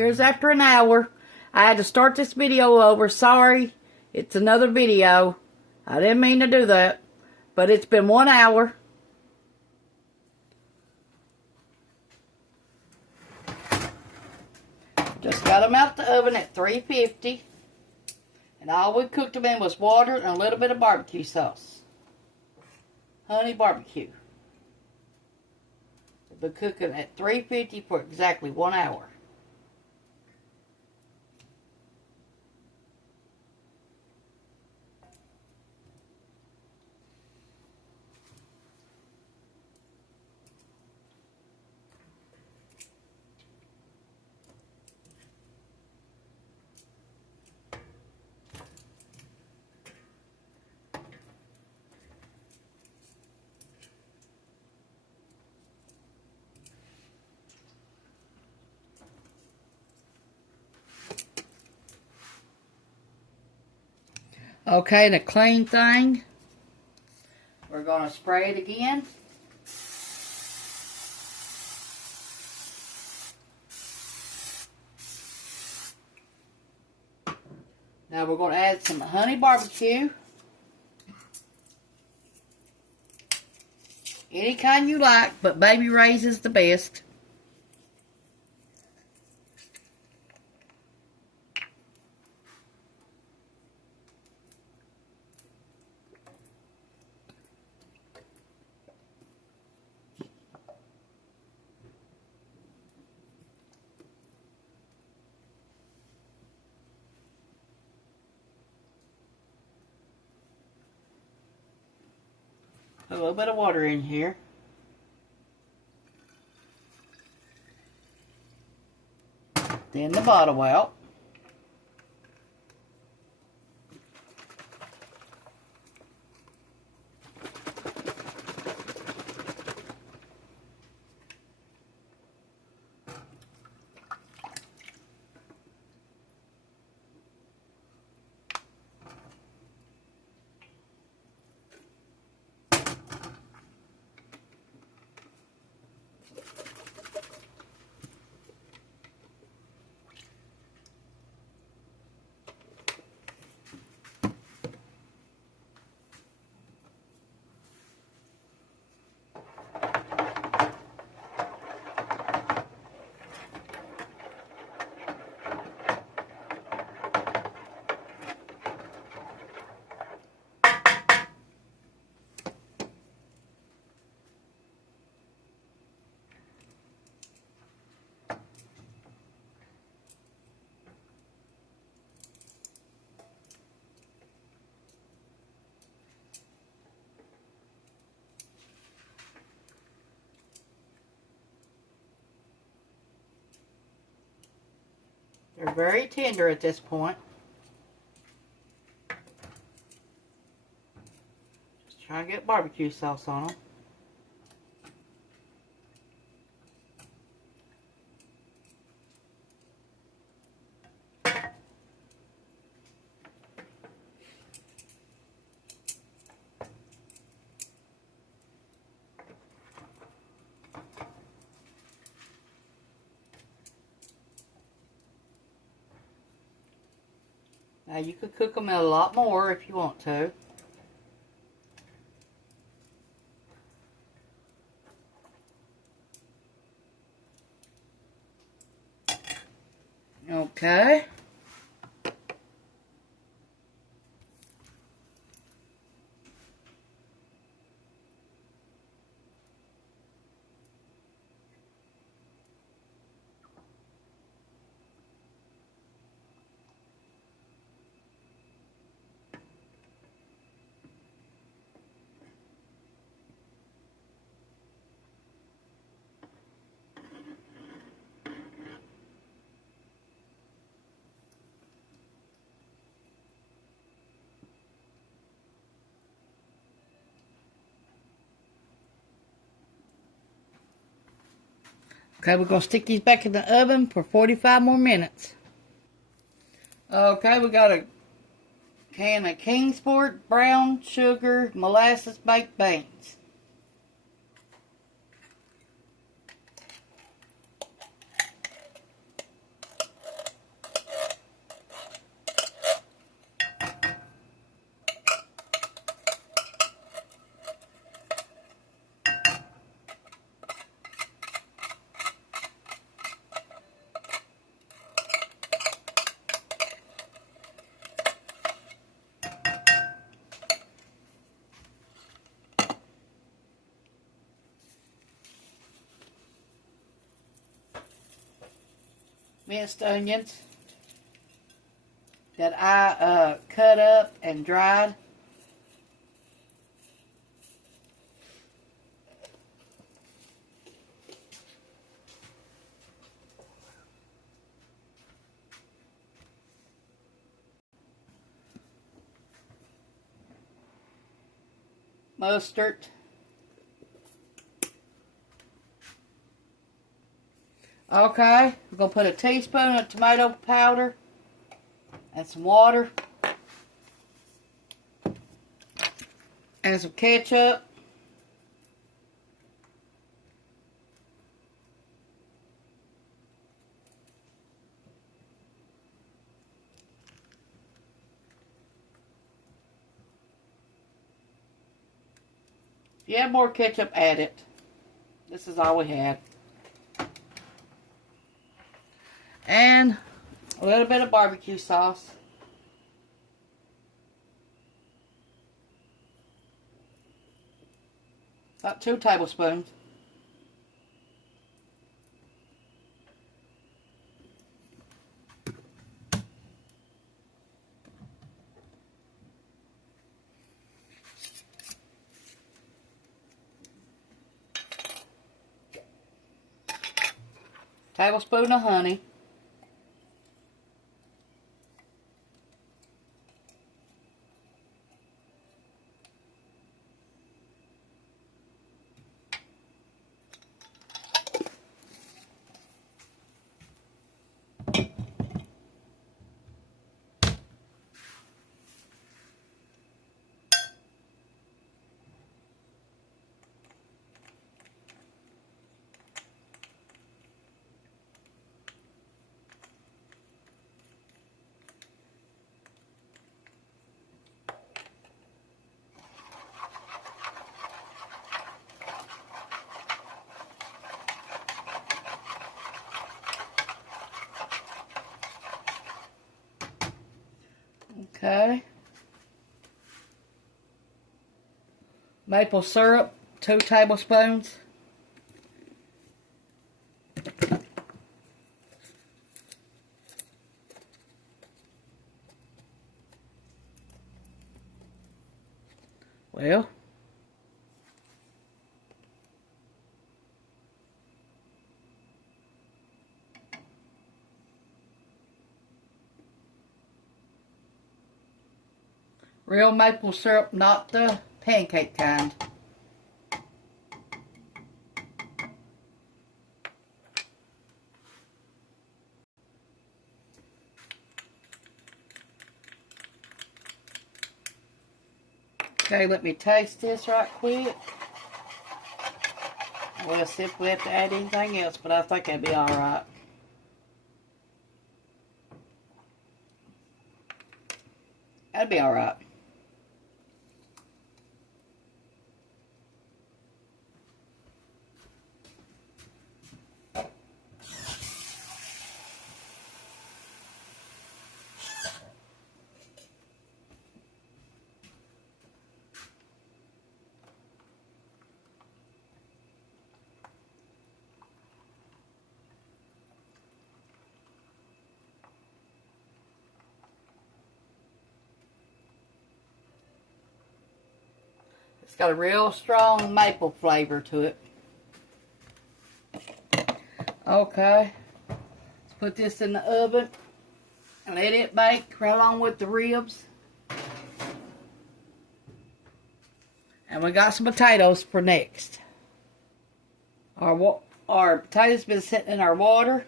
Here's after an hour. I had to start this video over. Sorry, it's another video. I didn't mean to do that, but it's been 1 hour. Just got them out the oven at 350. And all we cooked them in was water and a little bit of barbecue sauce. Honey barbecue. They've been cooking at 350 for exactly 1 hour. Okay, the clean thing, we're going to spray it again. Now we're going to add some honey barbecue. Any kind you like, but Baby Ray's is the best. A little bit of water in here. Then the bottle out. They're very tender at this point. Just try to get barbecue sauce on them. Now you could cook them a lot more if you want to. Okay. Okay, we're going to stick these back in the oven for 45 more minutes. Okay, we got a can of Kingsport brown sugar molasses baked beans. minced onions that I cut up and dried. Mustard. Okay, we're going to put a teaspoon of tomato powder and some water and some ketchup. If you have more ketchup, add it. This is all we had. And a little bit of barbecue sauce. About 2 tablespoons. Tablespoon of honey. Okay. Maple syrup, 2 tablespoons. Well, real maple syrup, not the pancake kind. Okay, let me taste this right quick. We'll see if we have to add anything else, but I think that'd be alright. That'd be alright. It's got a real strong maple flavor to it. Okay, let's put this in the oven and let it bake right along with the ribs. And we got some potatoes for next. Our potatoes been sitting in our water.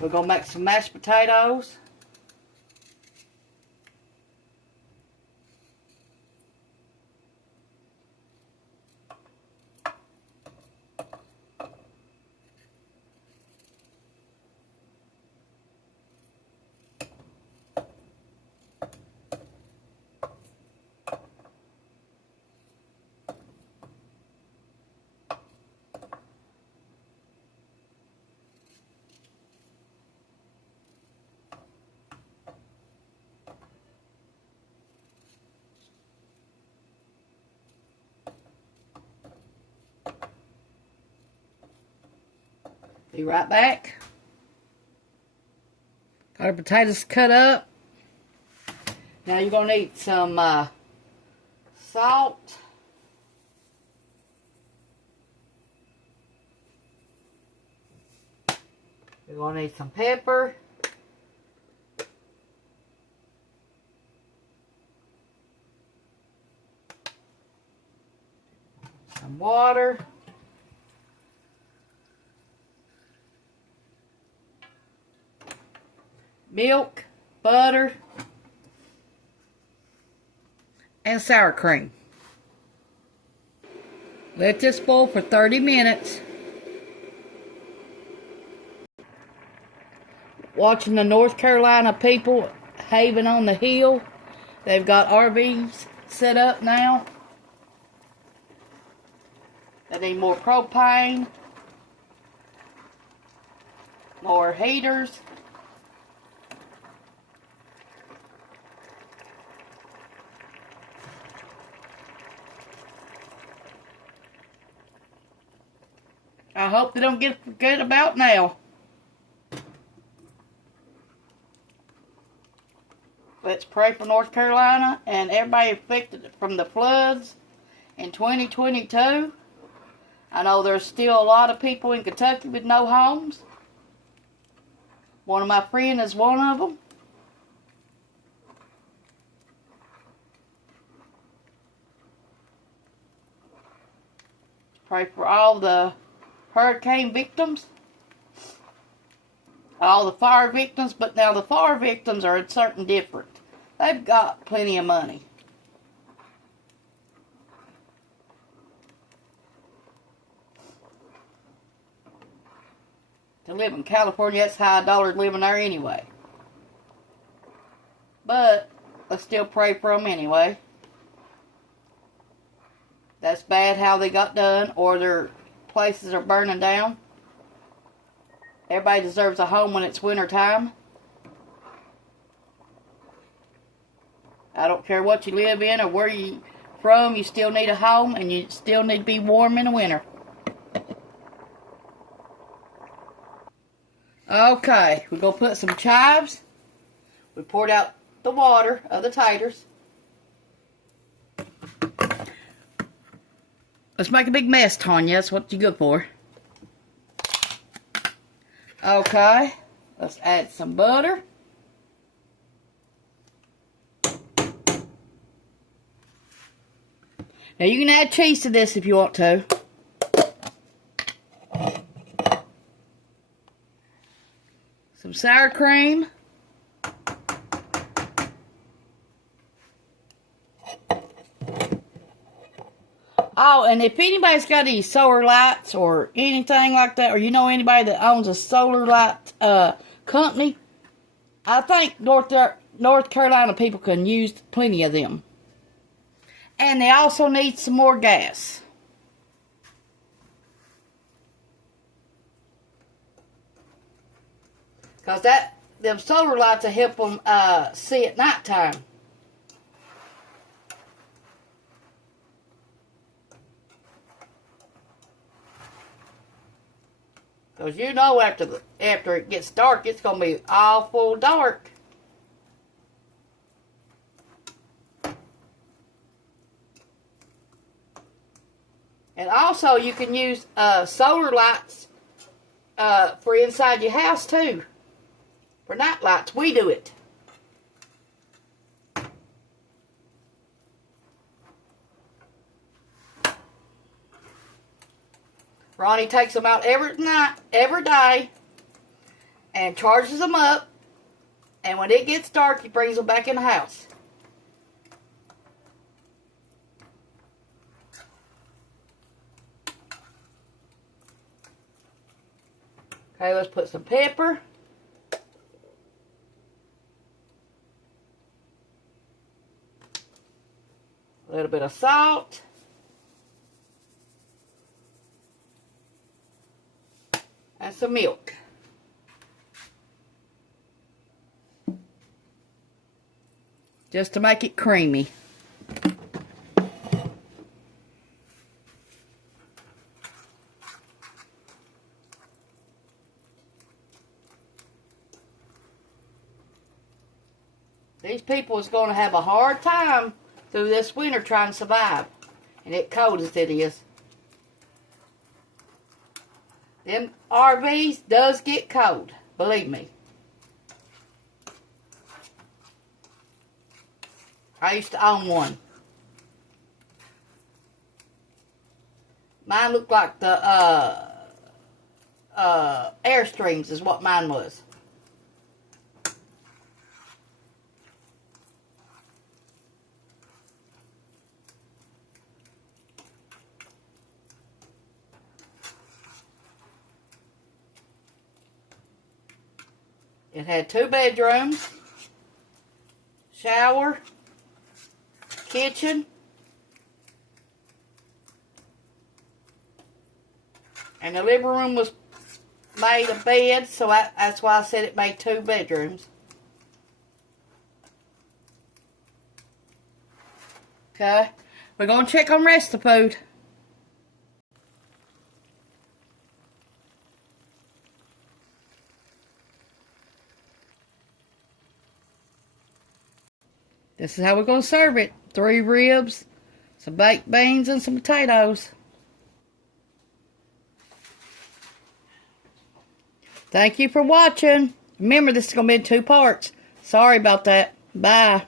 We're gonna make some mashed potatoes. Be right back. Got our potatoes cut up. Now you're going to need some salt. You're going to need some pepper. Some water. Milk, butter, and sour cream. Let this boil for 30 minutes. Watching the North Carolina people having on the hill. They've got RVs set up now. They need more propane, more heaters. I hope they don't get forget about now. Let's pray for North Carolina and everybody affected from the floods in 2022. I know there's still a lot of people in Kentucky with no homes. One of my friends is one of them. Pray for all the hurricane victims, all the fire victims, but now the fire victims are certain different. They've got plenty of money. To live in California, that's high dollar living there anyway. But let's still pray for them anyway. That's bad how they got done, or their places are burning down. Everybody deserves a home when it's winter time. I don't care what you live in or where you from, you still need a home and you still need to be warm in the winter. Okay, we're going to put some chives. We poured out the water of the taters. Let's make a big mess, Tawynia. That's what you're good for. Okay, let's add some butter. Now you can add cheese to this if you want to. Some sour cream. Oh, and if anybody's got any solar lights or anything like that, or you know anybody that owns a solar light company, I think North Carolina people can use plenty of them. And they also need some more gas. Because them solar lights will help them see at nighttime. Because you know after it gets dark, it's going to be awful dark. And also you can use solar lights for inside your house too. For night lights, we do it. Ronnie takes them out every day, and charges them up. And when it gets dark, he brings them back in the house. Okay, let's put some pepper. A little bit of salt. And some milk. Just to make it creamy. These people is going to have a hard time through this winter trying to survive. And it's cold as it is. Them RVs does get cold. Believe me. I used to own one. Mine looked like the Airstreams is what mine was. It had 2 bedrooms, shower, kitchen, and the living room was made a bed, so that's why I said it made 2 bedrooms. Okay, we're going to check on the rest of the food. This is how we're going to serve it. 3 ribs, some baked beans, and some potatoes. Thank you for watching. Remember, this is going to be in 2 parts. Sorry about that. Bye.